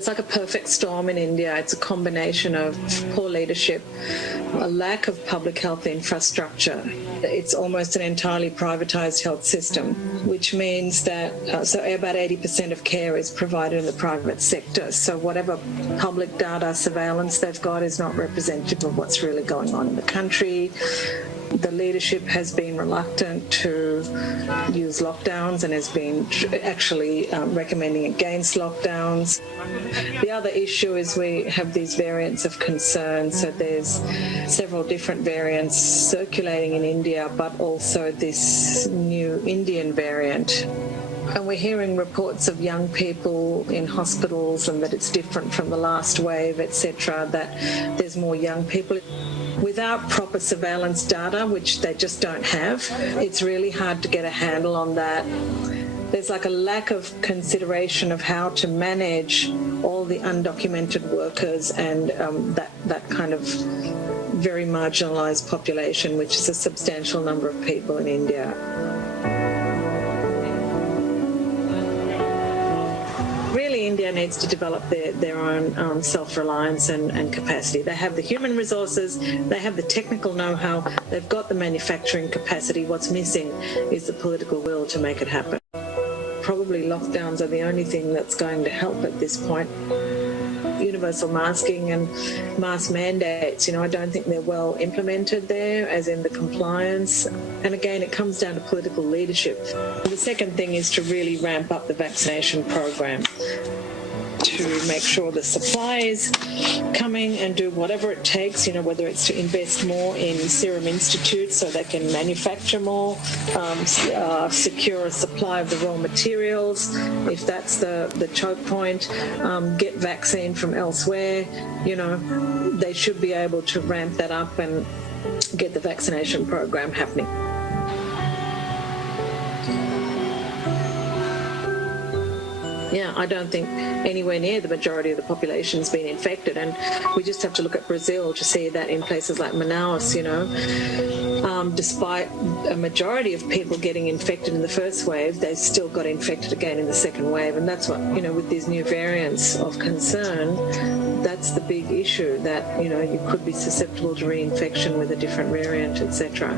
It's like a perfect storm in India. It's a combination of poor leadership, a lack of public health infrastructure. It's almost an entirely privatised health system, which means that so about 80% of care is provided in the private sector. So whatever public data surveillance they've got is not representative of what's really going on in the country. The leadership has been reluctant to use lockdowns and has been actually recommending against lockdowns. The other issue is we have these variants of concern. So there's several different variants circulating in India, but also this new Indian variant. And we're hearing reports of young people in hospitals and that it's different from the last wave, etc., that there's more young people. Without proper surveillance data, which they just don't have, it's really hard to get a handle on that. There's like a lack of consideration of how to manage all the undocumented workers and that kind of very marginalised population, which is a substantial number of people in India. Really, India needs to develop their own self-reliance and capacity. They have the human resources, they have the technical know-how, they've got the manufacturing capacity. What's missing is the political will to make it happen. Probably lockdowns are the only thing that's going to help at this point. Universal masking and mask mandates, I don't think they're well implemented there, as in the compliance. And again, it comes down to political leadership. The second thing is to really ramp up the vaccination program, to make sure the supply is coming and do whatever it takes, whether it's to invest more in serum institutes so they can manufacture more, secure a supply of the raw materials, if that's the choke point, get vaccine from elsewhere. They should be able to ramp that up and get the vaccination program happening. Yeah, I don't think anywhere near the majority of the population has been infected, and we just have to look at Brazil to see that in places like Manaus, despite a majority of people getting infected in the first wave, they still got infected again in the second wave. And that's what, with these new variants of concern, that's the big issue, that, you could be susceptible to reinfection with a different variant, etc.